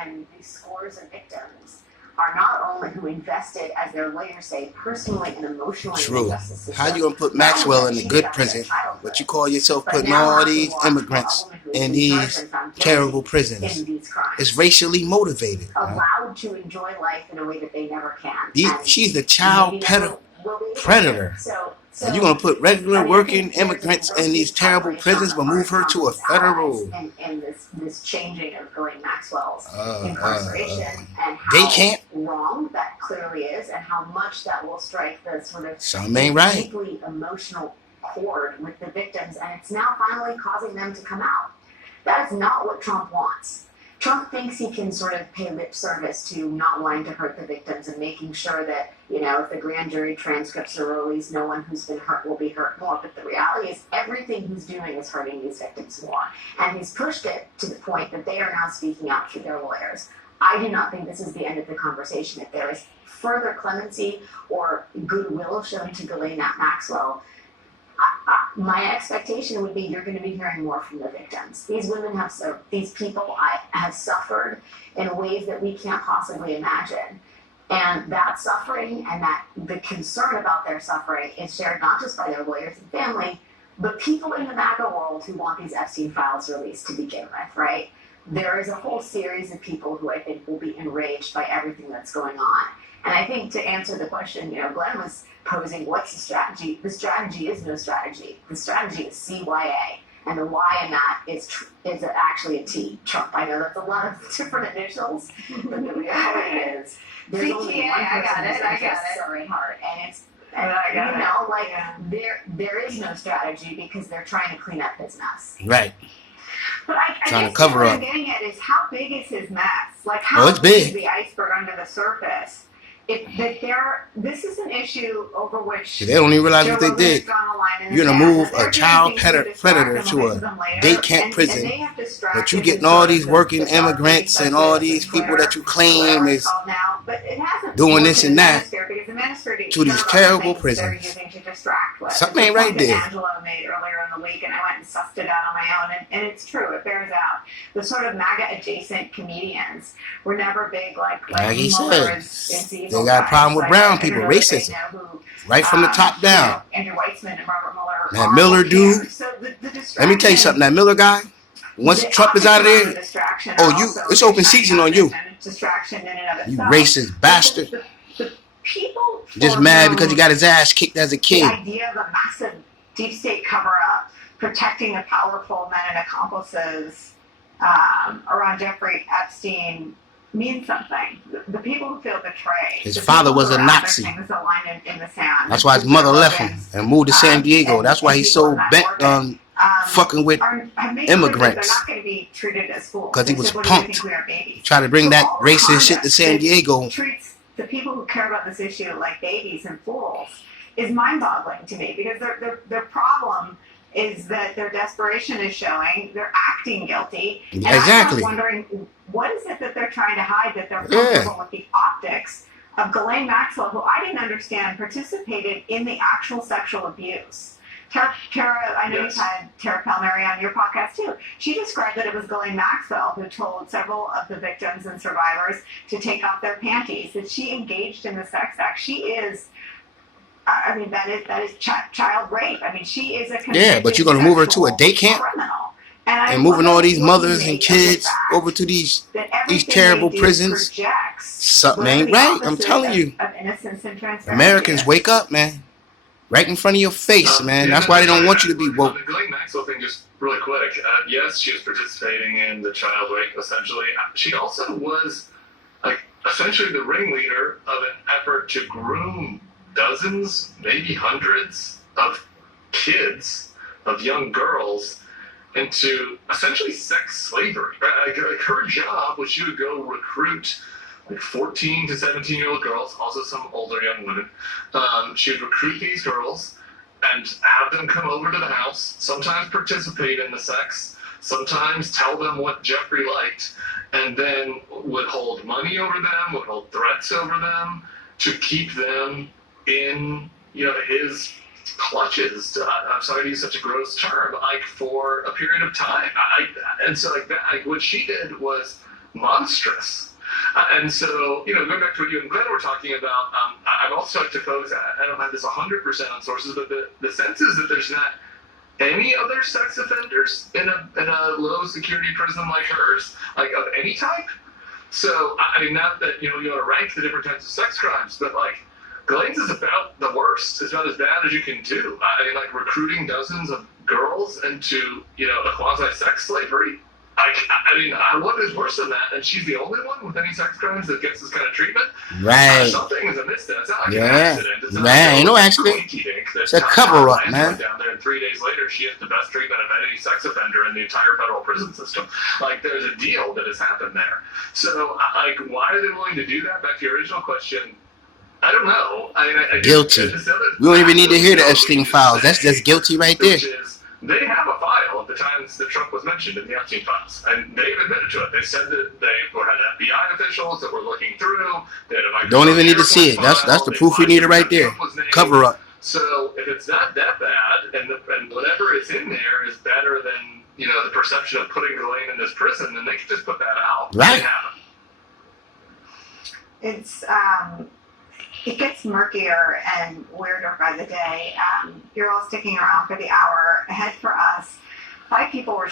and these scores of victims are not only who invested, as their lawyers say, personally and emotionally in the justice system. How you gonna put Maxwell in a good prison, but you call yourself putting all these immigrants in these terrible prisons? It's racially motivated. Allowed to enjoy life in a way that they never can. She's the child predator. And you're going to put regular working immigrants in these terrible prisons, but move her to a federal. And this changing of Ghislaine Maxwell's incarceration and they how can't. wrong that clearly is, and how much that will strike the sort of Something ain't right. deeply emotional chord with the victims, and it's now finally causing them to come out. That is not what Trump wants. Trump thinks he can sort of pay lip service to not wanting to hurt the victims and making sure that, you know, if the grand jury transcripts are released, no one who's been hurt will be hurt more. But the reality is everything he's doing is hurting these victims more. And he's pushed it to the point that they are now speaking out through their lawyers. I do not think this is the end of the conversation. If there is further clemency or goodwill shown to Ghislaine Maxwell, my expectation would be you're going to be hearing more from the victims. These women these people have suffered in ways that we can't possibly imagine. And that suffering and that the concern about their suffering is shared not just by their lawyers and family, but people in the MAGA world who want these Epstein files released to begin with, right? There is a whole series of people who I think will be enraged by everything that's going on. And I think to answer the question, you know, Glenn was posing, what's the strategy? The strategy is no strategy. The strategy is CYA. And the Y in that is actually a T, Trump. I know that's a lot of different initials, but the reality is there's only one person who's interests are at heart. And there is no strategy because they're trying to clean up his mess. Right. But I trying guess to cover what up. I'm getting at is how big is his mess? Like how big is the iceberg under the surface? This is an issue over which they don't even realize what they did. You're gonna move a child predator to a day camp prison, but you getting all these working immigrants and all these people that you claim is doing this and that to these terrible prisons. Something ain't right there. Angela made earlier in the week, and I went and sussed it out on my own, and it's true. It bears out. The sort of MAGA adjacent comedians were never big like he Mueller said. and They got a problem with brown people, racism, right from the top down. Andrew Weitzman and Robert Mueller. That Miller dude. So Let me tell you something. That Miller guy. Once Trump is out of there, it's open season on you. You racist bastard. People just mad because he got his ass kicked as a kid. The idea of a massive deep state cover-up protecting the powerful men and accomplices around Jeffrey Epstein means something. The people who feel betrayed. His father was a Nazi. In the sand. That's why his mother left him and moved to San Diego. That's why he's so bent on fucking with immigrants. They're not going to be treated as fools. Because he was punked. Trying to bring that racist shit to San Diego. Treats the people who care about this issue like babies and fools is mind-boggling to me, because their problem is that their desperation is showing, they're acting guilty. And exactly. I'm wondering, what is it that they're trying to hide that they're comfortable with the optics of Ghislaine Maxwell, who I didn't understand participated in the actual sexual abuse. Tara, I know you've had Tara Palmieri on your podcast too. She described that it was Ghislaine Maxwell who told several of the victims and survivors to take off their panties, that she engaged in the sex act. She is, I mean, that is child rape. I mean, she is a but you're going to move her to a day camp? And moving all these mothers and kids over to these terrible prisons? Something ain't right, I'm telling you. Americans, wake up, man. Right in front of your face, man. That's why they don't want you to be woke. The Ghislaine Maxwell thing, just really quick. Yes, she was participating in the child rape, essentially. She also was, essentially the ringleader of an effort to groom dozens, maybe hundreds of kids, of young girls, into essentially sex slavery. Her job was she would go recruit 14 to 17-year-old girls, also some older young women. She would recruit these girls and have them come over to the house, sometimes participate in the sex, sometimes tell them what Jeffrey liked, and then would hold money over them, would hold threats over them to keep them in, his clutches. I'm sorry to use such a gross term, for a period of time. And so what she did was monstrous. And so, going back to what you and Glenn were talking about, I've also talked to folks, I don't have this 100% on sources, but the sense is that there's not any other sex offenders in a low security prison like hers, like of any type. So, I mean, not that, you want to rank the different types of sex crimes, but like, Ghislaine's is about the worst. It's about as bad as you can do. I mean, like recruiting dozens of girls into, a quasi-sex slavery. I mean, what is worse than that? And she's the only one with any sex crimes that gets this kind of treatment? Right. Something is amiss there. It's not like an accident. It's not ain't no accident. It's a cover-up, man. Down there, and 3 days later, she has the best treatment of any sex offender in the entire federal prison system. Like, there's a deal that has happened there. So, like, why are they willing to do that? Back to your original question, I don't know. I mean, guilty. We don't even need to hear the Epstein files. That's just guilty right there. They have a file at the times that Trump was mentioned in the Epstein files, and they've admitted to it. They said that they had FBI officials that were looking through. They had a don't even need to see it. That's the proof we needed right there. Cover up. So if it's not that bad, and whatever is in there is better than the perception of putting Ghislaine in this prison, then they can just put that out. Right. It's it gets murkier and weirder by the day. You're all sticking around for the hour ahead for us. 5 people were